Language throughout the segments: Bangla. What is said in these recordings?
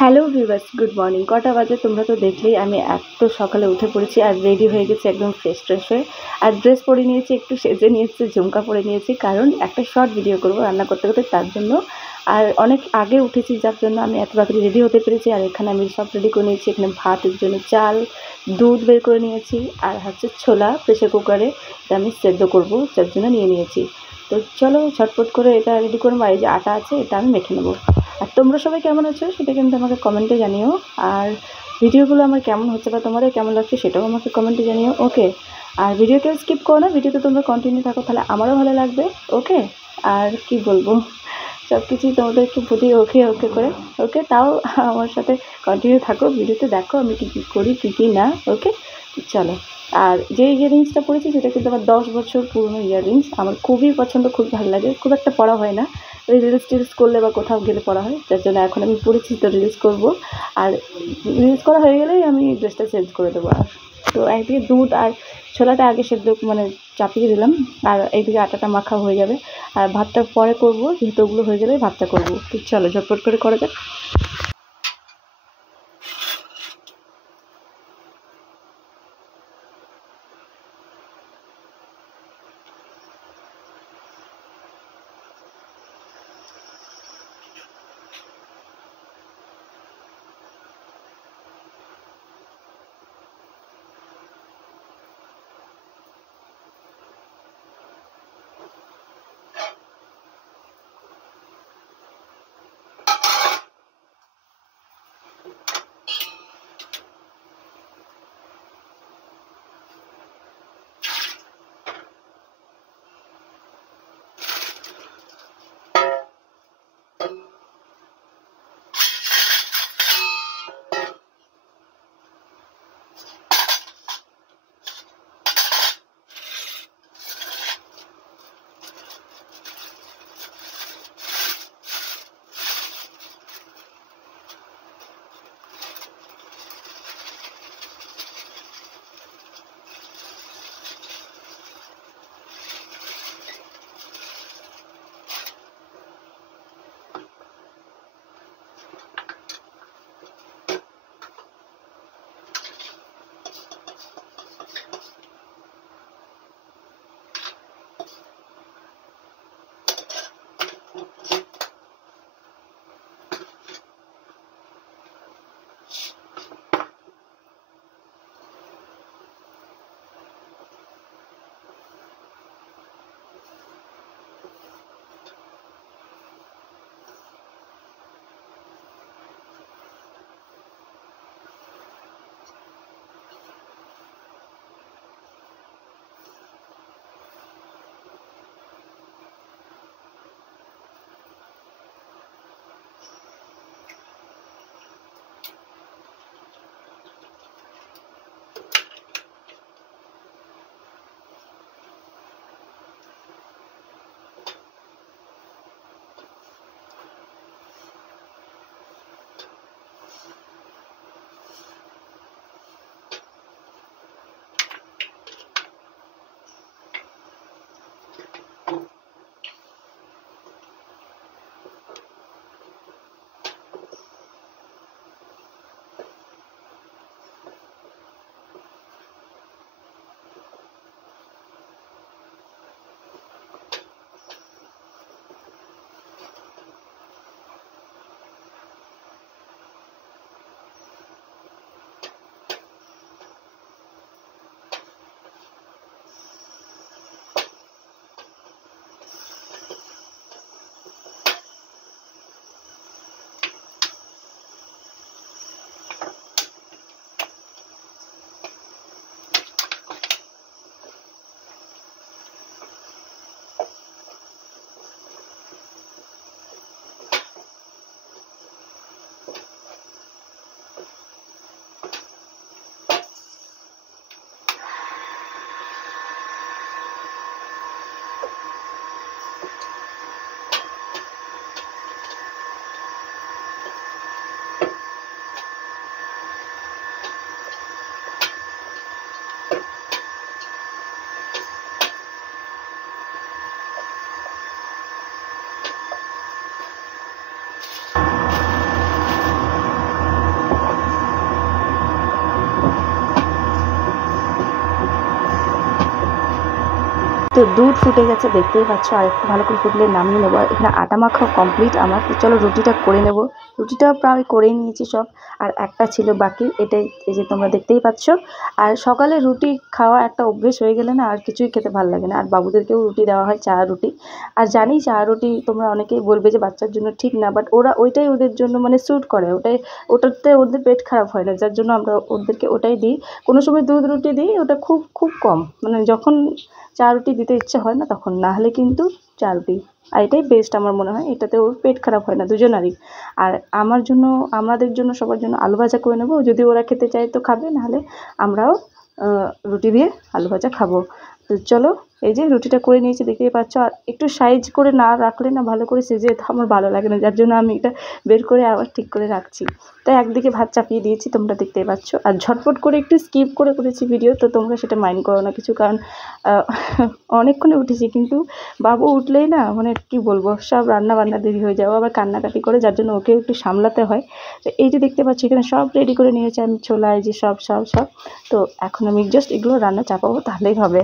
Hello viewers, good morning. কটা বাজে তোমরা তো দেখলেই। আমি এত সকালে উঠে পড়েছি আর রেডি হয়ে গেছি একদম ফ্রেশ হয়ে। আর ড্রেস পরে নিয়েছি, একটু সেজে নিয়েছি, ঝুমকা পরে নিয়েছি, কারণ একটা শর্ট ভিডিও করব রান্না করতে করতে, তার জন্য। আর অনেক আগে উঠেছি, যার জন্য আমি এত তাড়াতাড়ি রেডি হতে পেরেছি। আর এখানে আমি সব রেডি করে নিয়েছি। এখানে ভাতের জন্য চাল, দুধ বের করে নিয়েছি, আর হচ্ছে ছোলা প্রেসার কুকারে এটা আমি সেদ্ধ করবো, যার জন্য নিয়ে নিয়েছি। তো চলো ঝটপট করে এটা রেডি করবো। আর এই যে আটা আছে, এটা আমি মেখে নেবো। আর তোমরা সবাই কেমন আছো সেটা কিন্তু আমাকে কমেন্টে জানিও। আর ভিডিওগুলো আমার কেমন হচ্ছে বা তোমাদের কেমন লাগছে সেটাও আমাকে কমেন্টে জানিও, ওকে? আর ভিডিওকে স্কিপ করো না, ভিডিওতে তোমরা কন্টিনিউ থাকো, তাহলে আমারও ভালো লাগবে, ওকে? আর কি বলবো, সব কিছুই তোমাদেরকে বুঝি ওকে ওকে করে, ওকে? তাও আমার সাথে কন্টিনিউ থাকো, ভিডিওতে দেখো আমি কী কী করি, কী কী না, ওকে? চলো। আর যে ইয়াররিংসটা পরেছি সেটা কিন্তু আমার 10 বছর পুরনো ইয়াররিংস। আমার খুবই পছন্দ, খুব ভালো লাগে। খুব একটা পরা হয় না, ওই রিলস করলে বা কোথাও গেলে পরা হয়, যার জন্য এখন আমি পরেছি, তো রিলস করবো। আর রিলস করা হয়ে গেলেই আমি ড্রেসটা চেঞ্জ করে দেবো। আর তো একদিকে দুধ আর ছোলাটা আগে সেদ্ধ চাপিয়ে দিলাম, আর এইদিকে আটাটা মাখা হয়ে যাবে। আর ভাতটা পরে করবো, যেহেতু ওগুলো হয়ে গেলে ভাতটা করবো। তো চলো ঝটপট করে করা যাক। তো দুধ ফুটে গেছে দেখতেই পাচ্ছ, আর একটু ভালো করে ফুটলে নামিয়ে নেবো। আর এখানে আটা মাখাও কমপ্লিট আমার। তো চলো রুটিটা করে নেব। রুটিটা প্রায় করেই নিয়েছি সব, আর একটা ছিল বাকি, এটাই এই যে তোমরা দেখতেই পাচ্ছ। আর সকালে রুটি খাওয়া একটা অভ্যেস হয়ে গেলে না আর কিছুই খেতে ভালো লাগে না। আর বাবুদেরকেও রুটি দেওয়া হয়, চা রুটি। আর জানি চা রুটি তোমরা অনেকেই বলবে যে বাচ্চার জন্য ঠিক না, বাট ওরা ওইটাই ওদের জন্য মানে স্যুট করে, ওটাতে ওদের পেট খারাপ হয় না, যার জন্য আমরা ওদেরকে ওটাই দিই। কোনো সময় দুধ রুটি দিই, ওটা খুব খুব কম, মানে যখন চা রুটি দিতে ইচ্ছে হয় না তখন, না হলে কিন্তু চা রুটি। আর এটাই বেস্ট আমার মনে হয়, এটাতে ওর পেট খারাপ হয় না দুজনারই। আর আমার জন্য, আমাদের জন্য, সবার জন্য আলু ভাজা করে নেবো, যদি ওরা খেতে চায় তো খাবে, নাহলে আমরাও রুটি দিয়ে আলু ভাজা খাবো। তো চলো, এই যে রুটিটা করে নিয়েছি দেখতেই পাচ্ছ। আর একটু সাইজ করে না রাখলে না ভালো করে সেজে আমার ভালো লাগে না, যার জন্য আমি এটা বের করে আবার ঠিক করে রাখছি। তাই একদিকে ভাত চাপিয়ে দিয়েছি, তোমরা দেখতেই পাচ্ছ। আর ঝটপট করে একটু স্কিপ করে করেছি ভিডিও, তো তোমরা সেটা মাইন্ড করো না কিছু, কারণ অনেকক্ষণে উঠেছি, কিন্তু বাবু উঠলেই না মানে কি বলবো, সব রান্না বান্না দেরি হয়ে যাবে, আবার কান্নাকাটি করে, যার জন্য ওকে একটু সামলাতে হয়। তো এই যে দেখতে পাচ্ছি এখানে সব রেডি করে নিয়েছি আমি, ছোলা, এই যে সব সব সব। তো এখন আমি জাস্ট এগুলো রান্না চাপাবো, তাহলেই হবে।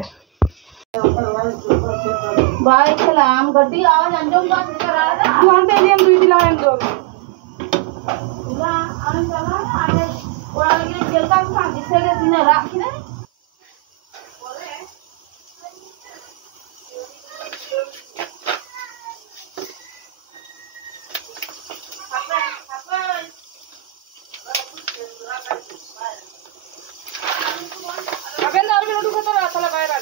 भाई सलाम गड्डी आवाज अंजम बात करा रहा है वहां पे एलियन दुई दिला है दो ना आने चला ना आगे और आगे जेल का काम जिससे के दिन रात की ना अबे ना अभी नोटू को तो रात लगाए रहा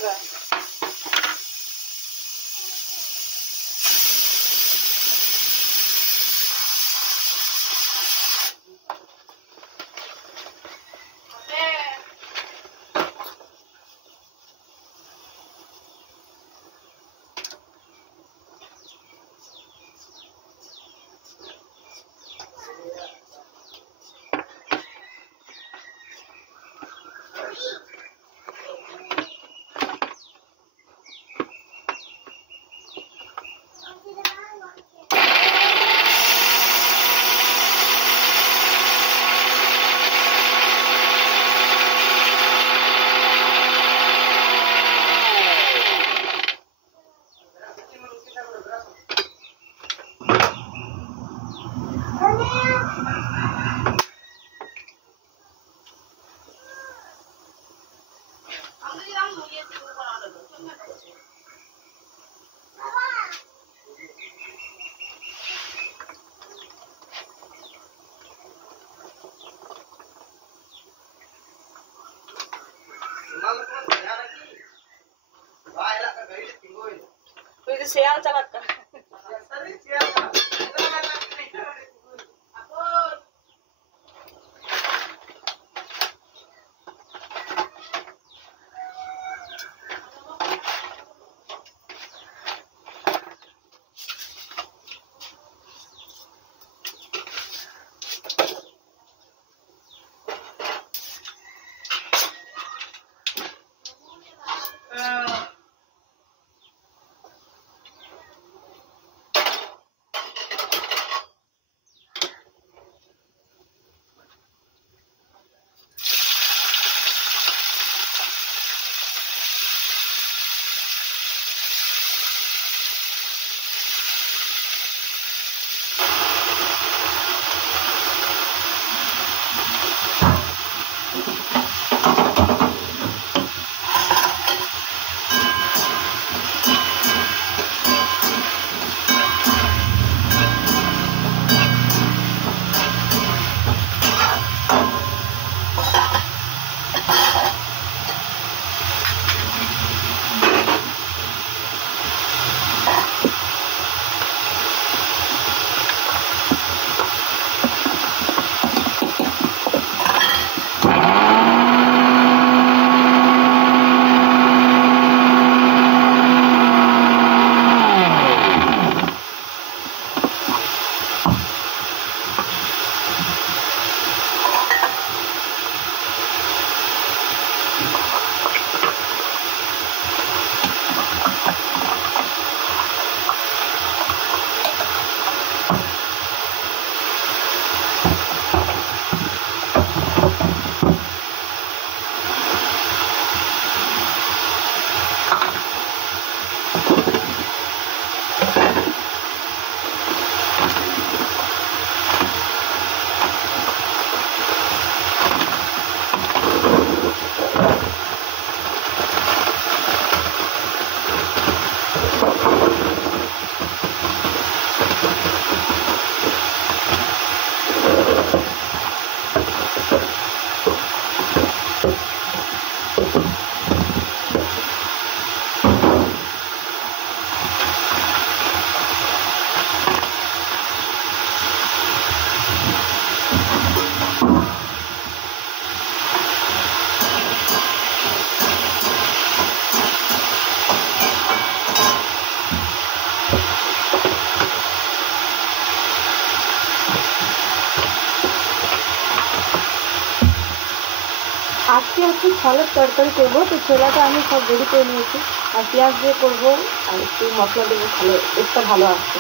तो इसे सियाल चला कर আজকে হচ্ছে ছোলার তরকারি করবো, তো ছোলাটা আমি সব রেডি করে নিয়েছি, আর পেঁয়াজ দিয়ে করবো আর একটু মশলা দেবো, ভালো টেস্টটা ভালো আসছে।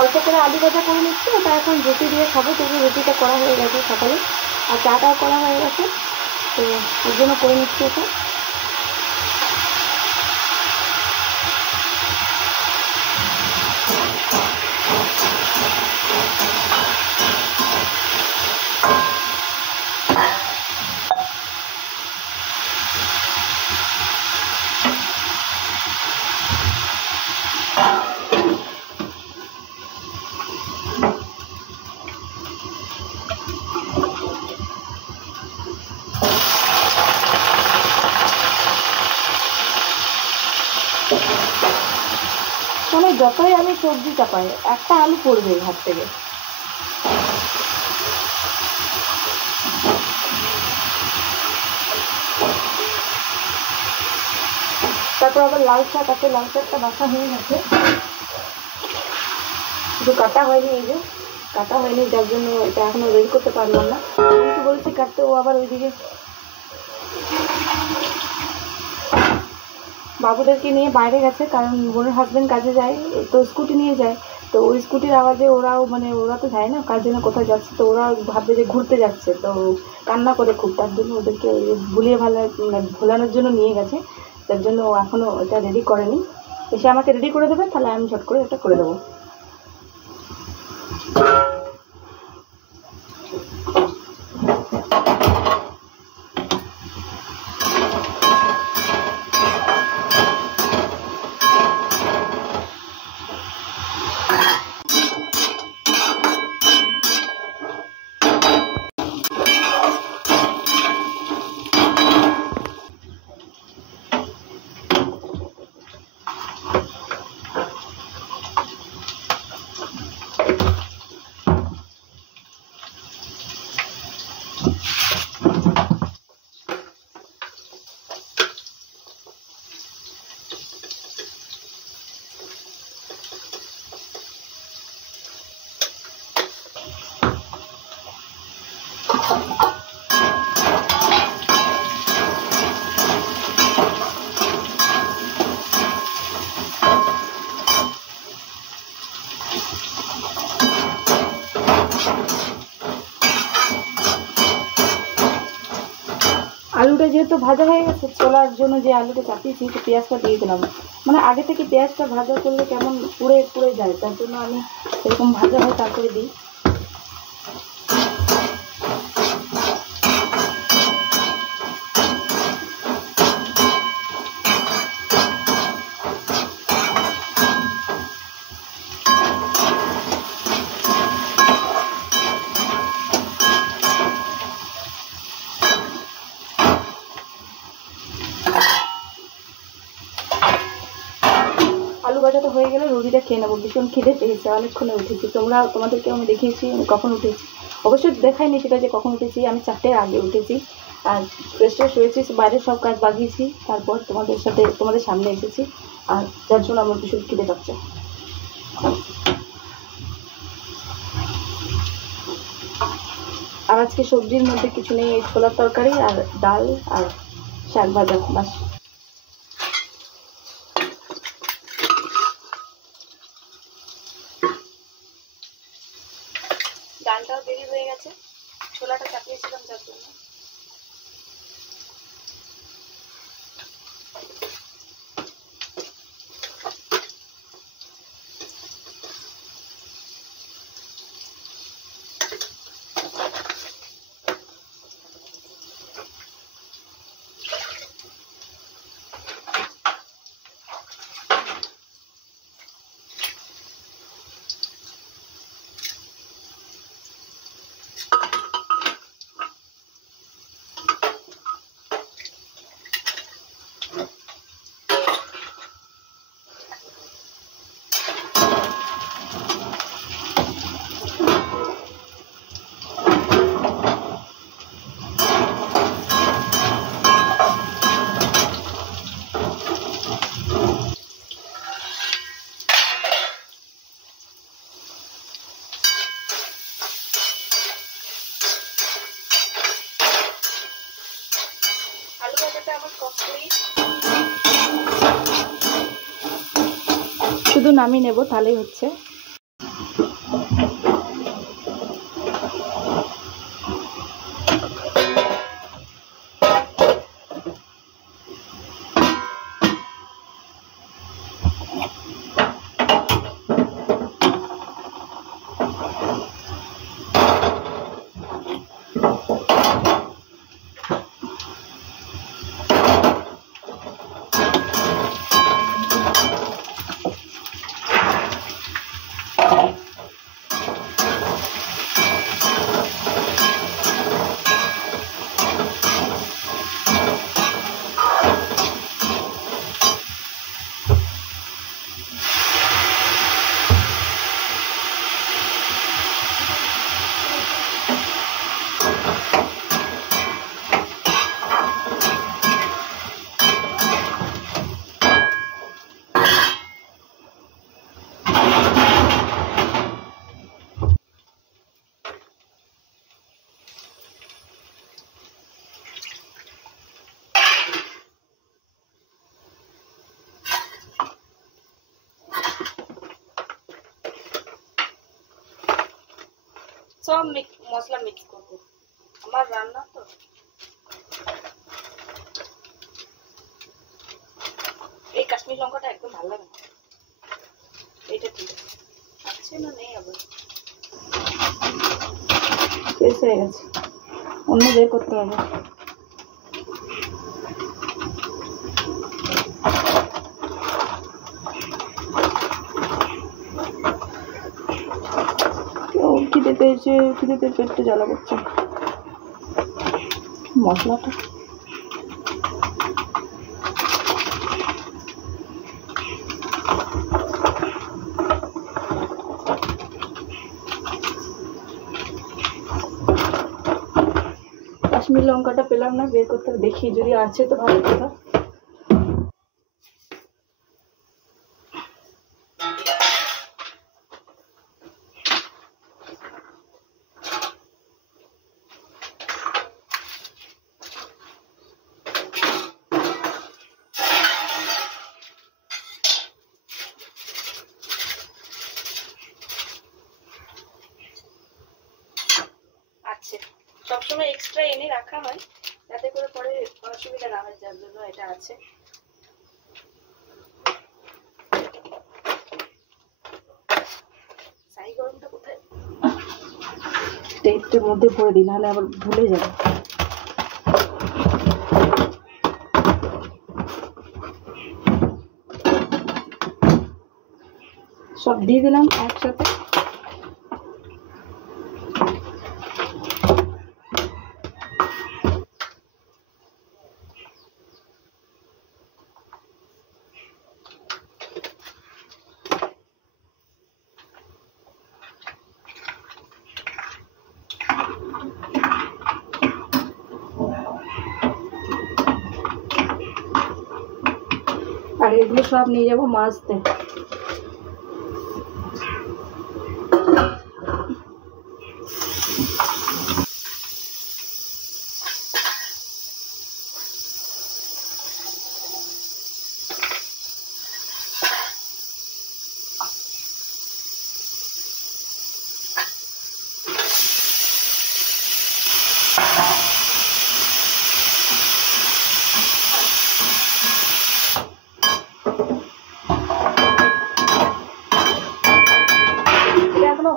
অল্প করে আলু ভাজা করে নিচ্ছি, ওটা এখন রুটি দিয়ে খাবো, তবু রুটিটা করা হয়ে গেছে সকালে, আর চাটাও করা হয়ে গেছে, তো ওর জন্য করে নিচ্ছি ওটা। মানে যতই আমি সবজি চাপাই, একটা আলু পড়বে হাত থেকে। তারপর আবার লাল শাক আছে, লাল শাকটা বাছা হয়ে গেছে, শুধু কাটা হয়নি, এই যে কাটা হয়নি, যার জন্য এটা এখনো রেডি করতে পারলাম না। কিন্তু বলছি কাটতে, ও আবার ওইদিকে বাবুদেরকে নিয়ে বাইরে গেছে, কারণ বোনের হাজবেন্ড কাজে যায়, তো স্কুটি নিয়ে যায়, তো ওই স্কুটির আওয়াজে ওরাও, মানে ওরা তো যায় না কাজে, না কোথায় যাচ্ছে, তো ওরা ভাববে যে ঘুরতে যাচ্ছে, তো কান্না করে খুব, তার জন্য ওদেরকে ভুলিয়ে ভোলানোর জন্য নিয়ে গেছে, তার জন্য ও এখনো এটা রেডি করেনি। এসে আমাকে রেডি করে দেবে, তাহলে আমি ঝট করে এটা করে দেবো। আলুটা যেহেতু ভাজা হয়ে গেছে, ছোলার জন্য যে আলুটা চাপিয়েছি, তো পেঁয়াজটা দিয়ে দিলাম। মানে আগে থেকে পেঁয়াজটা ভাজা করলে কেমন পুড়ে পুড়ে যায়, তার জন্য আমি এরকম ভাজা হয় তারপরে দিই। আলু ভাজাটা হয়ে গেলে রুটিটা খেয়ে নেবো, ভীষণ খিদে পেয়েছে, অনেকক্ষণে উঠেছি। তোমাদেরকে আমি দেখিয়েছি আমি কখন উঠেছি, অবশ্যই দেখাইনি সেটা যে কখন উঠেছি, আমি 4টের আগে উঠেছি, আর ফ্রেশ হয়েছি, বাইরের সব কাজ বাগিয়েছি, তারপর তোমাদের সামনে এসেছি, আর যার জন্য আমার ভীষণ খিদে পাচ্ছে। আর আজকে সবজির মধ্যে কিছু নেই, এই ছোলার তরকারি আর ডাল আর শাক ভাজা, বাস। ডালটাও দেরি হয়ে গেছে, ছোলাটা চাপিয়েছিলাম যার জন্য। ভাজাটা আমার কমপ্লিট। শুধু নামিয়ে নেব তাহলেই হচ্ছে। সব মশলা মিক্স করবো, আমার রান্না তো। এই কাশ্মীর লঙ্কাটা একদম ভালো লাগে না, এইটা ঠিক আছে না নেই আবার শেষ হয়ে গেছে, অন্য বের করতে হবে। খিদে পেয়েছে, খিদেতে পেটটা জ্বালা করছে। মশলাটা কাশ্মীর লঙ্কাটা পেলাম না, বের করতে দেখি যদি আছে তো ভালো কথা। সবসময় এক্সট্রা এনে রাখা হয় যাতে করে পরে অসুবিধা না হয়, যার জন্য এটা আছে। সাই গরমটা কোথায়? টেপটার মধ্যে ভরে দিই, নাহলে আবার ভুলে যাবে। সব দিয়ে দিলাম একসাথে। আর এগুলো সব নিয়ে যাবো মাছতে।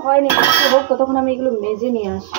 হয়নি, হোক ততক্ষণ আমি এগুলো মেজে নিয়ে আসি।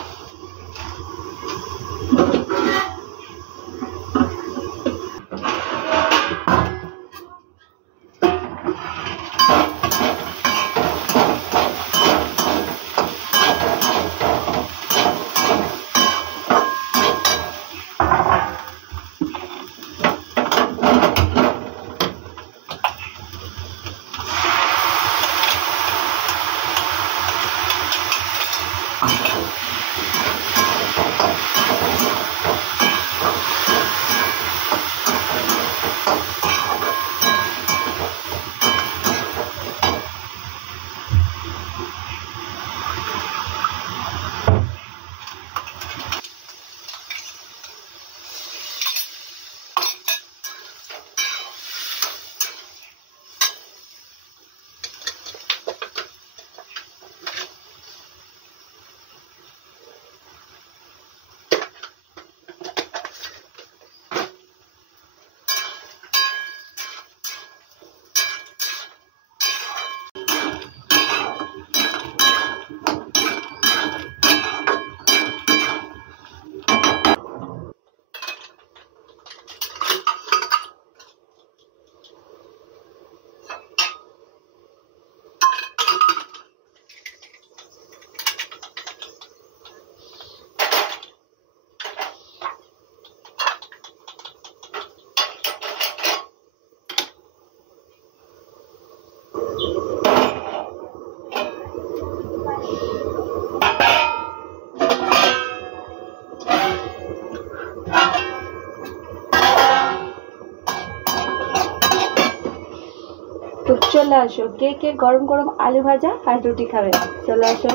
তো চলে আসো, কে কে গরম গরম আলু ভাজা আর রুটি খাবে চলে আসো,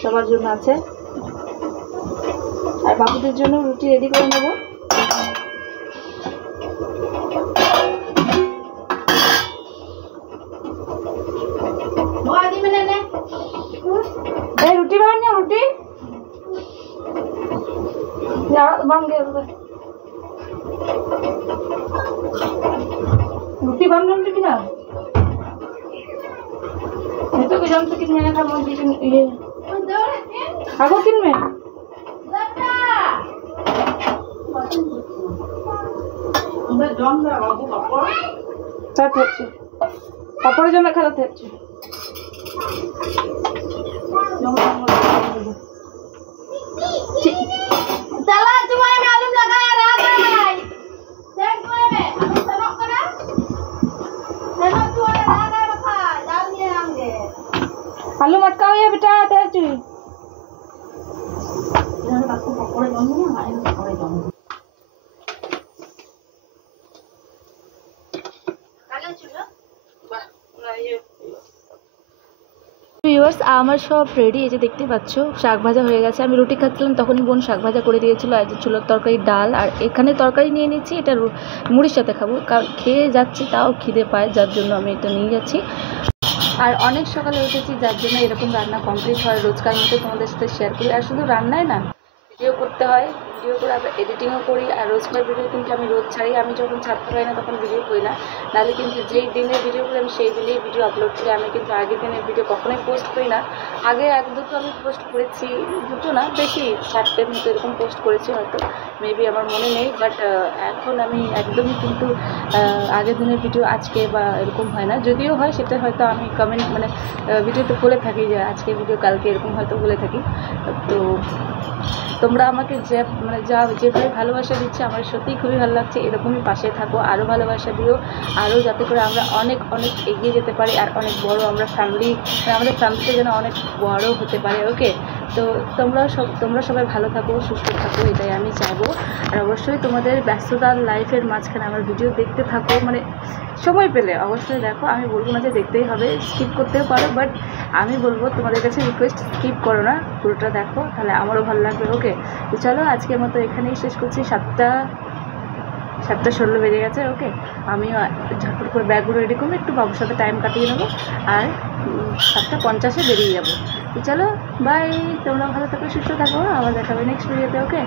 সবার জন্য আছে। আর বাবুদের জন্য রুটি রেডি করে নেবো। রুটি বানানি, রুটি রুটি বানানো কিনা तो कि जम से कितने का मोदी ये आगो किन में उधर जम ना बाबू पापड़ साथ है पापड़ जम खा थे चला तुम्हारे में आलू लगाया रहा है देख तुम्हारे में आलू सनक करा सनक तुम्हारे रहा है रखा डाल दिए हमने आलू मटका हुआ बेटा तेरे चुई इधर बापू पकोड़े जम नहीं हमारे पकोड़े जम काले चुला वाह ना ये ভিউয়ার্স আমার সব রেডি, এই যে দেখতে পাচ্ছ শাক ভাজা হয়ে গেছে। আমি রুটি খাচ্ছিলাম তখনই বোন শাক ভাজা করে দিয়েছিল, আর যে চুলোর তরকারি ডাল, আর এখানে তরকারি নিয়ে নিচ্ছি, এটা মুড়ির সাথে খাবো কারণ খেয়ে যাচ্ছি তাও খিদে পায়, যার জন্য আমি এটা নিয়ে যাচ্ছি। আর অনেক সকালে উঠেছি যার জন্য এরকম রান্না কমপ্লিট হয়, রোজকার মতো তোমাদের সাথে শেয়ার করি। আর শুধু রান্নায় না, ভিডিও করতে হয়, ভিডিও করে আবার এডিটিংও করি। আর রোজকার ভিডিও কিন্তু আমি রোজ ছাড়ি, আমি যখন ছাড়তে পারি না তখন ভিডিও করি না, নাহলে কিন্তু যেই দিনের ভিডিও করি আমি সেই দিনেই ভিডিও আপলোড করি। আমি কিন্তু আগের দিনের ভিডিও কখনোই পোস্ট করি না। আগে এক দুটো আমি পোস্ট করেছি, দুটো না বেশি 4টের মতো এরকম পোস্ট করেছি হয়তো, মেবি আমার মনে নেই। বাট এখন আমি একদমই কিন্তু আগের দিনের ভিডিও আজকে বা এরকম হয় না, যদিও হয় সেটা হয়তো আমি কমেন্ট মানে ভিডিওতে বলে থাকি যে আজকে ভিডিও কালকে, এরকম হয়তো বলে থাকি। তো তোমরা আমাকে যে মানে যেভাবে ভালোবাসা দিচ্ছে আমার সত্যিই খুবই ভালো লাগছে। এরকমই পাশে থাকো, আরও ভালোবাসা দিও, আরও যাতে করে আমরা অনেক অনেক এগিয়ে যেতে পারি, আর অনেক বড় আমরা ফ্যামিলি, আমাদের ফ্যামিলিতে যেন অনেক বড় হতে পারে। ওকে, তো তোমরা সবাই ভালো থাকো, সুস্থ থাকো, এটাই আমি চাইবো। আর অবশ্যই তোমাদের ব্যস্ততার লাইফের মাঝখানে আমার ভিডিও দেখতে থাকো, মানে সময় পেলে অবশ্যই দেখো। আমি বলবো না যে দেখতেই হবে, স্কিপ করতেও পারো, বাট আমি বলবো তোমাদের কাছে রিকোয়েস্ট স্কিপ করো না, পুরোটা দেখো, তাহলে আমারও ভালো লাগবে। ওকে, তো চলো আজকের মতো এখানেই শেষ করছি। 7:16 বেজে গেছে। ওকে, আমিও ঝটপট করে ব্যাগগুলো রেডি করবো, একটু বাবুর সাথে টাইম কাটিয়ে নেবো, আর 7:50 বেরিয়ে যাবো। তো চলো বাই, তোমরা ভালো থাকো, সুস্থ থাকো, আবার দেখাবে নেক্সট ভিডিওতে। ওকে।